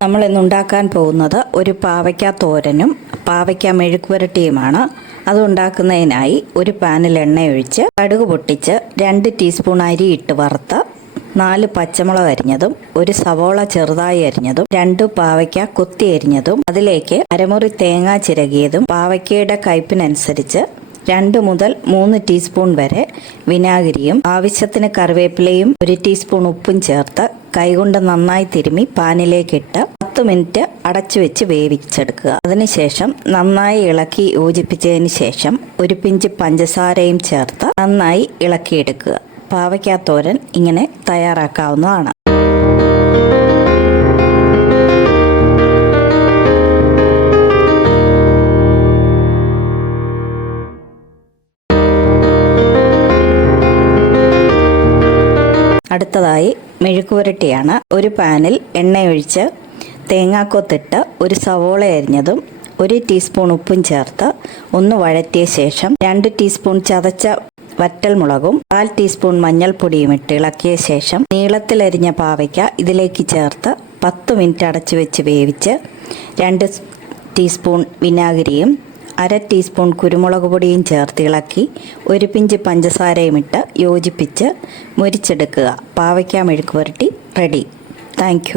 നമ്മൾ ഇന്ന് ഉണ്ടാക്കാൻ പോകുന്നത് ഒരു പാവയ്ക്ക തോരനും പാവയ്ക്ക മെഴുക്കുവരട്ടിയുമാണ് അത് ഉണ്ടാക്കുന്നതിനായി ഒരു പാനിൽ എണ്ണയൊഴിച്ച് കടുക് പൊട്ടിച്ച് രണ്ട് ടീസ്പൂൺ അരി ഇട്ട് വറുത്ത് നാല് പച്ചമുളക് അരിഞ്ഞതും ഒരു സവോള ചെറുതായി അരിഞ്ഞതും രണ്ട് പാവയ്ക്ക കൊത്തി അരിഞ്ഞതും അതിലേക്ക് അരമുറി തേങ്ങ ചിരകിയതും പാവയ്ക്കയുടെ കയ്പിനനുസരിച്ച് രണ്ട് മുതൽ മൂന്ന് ടീസ്പൂൺ വരെ വിനാഗിരിയും ആവശ്യത്തിന് കറിവേപ്പിലയും ഒരു ടീസ്പൂൺ ഉപ്പും ചേർത്ത് കൈകൊണ്ട് നന്നായി തിരുമ്മി പാനിലേക്കിട്ട് പത്ത് മിനിറ്റ് അടച്ചു വെച്ച് വേവിച്ചെടുക്കുക. അതിനുശേഷം നന്നായി ഇളക്കി യോജിപ്പിച്ചതിന് ശേഷം ഒരു പിഞ്ച് പഞ്ചസാരയും ചേർത്ത് നന്നായി ഇളക്കിയെടുക്കുക. പാവയ്ക്കാത്തോരൻ ഇങ്ങനെ തയ്യാറാക്കാവുന്നതാണ്. അടുത്തതായി മെഴുക്കുപുരട്ടിയാണ് ഒരു പാനിൽ എണ്ണയൊഴിച്ച് തേങ്ങാക്കൊത്തിട്ട് ഒരു സവോള അരിഞ്ഞതും ഒരു ടീസ്പൂൺ ഉപ്പും ചേർത്ത് ഒന്ന് വഴറ്റിയ ശേഷം രണ്ട് ടീസ്പൂൺ ചതച്ച വറ്റൽമുളകും കാൽ ടീസ്പൂൺ മഞ്ഞൾപ്പൊടിയും ഇട്ട് ഇളക്കിയ ശേഷം നീളത്തിലരിഞ്ഞ പാവയ്ക്ക ഇതിലേക്ക് ചേർത്ത് പത്ത് മിനിറ്റ് അടച്ചു വെച്ച് വേവിച്ച് രണ്ട് ടീസ്പൂൺ വിനാഗിരിയും അര ടീസ്പൂൺ കുരുമുളക് പൊടിയും ചേർത്ത് ഇളക്കി ഒരു പിഞ്ച് പഞ്ചസാരയും ഇട്ട് യോജിപ്പിച്ച് മുരിച്ചെടുക്കുക. പാവയ്ക്ക മെഴുക്ക് പുരട്ടി റെഡി താങ്ക്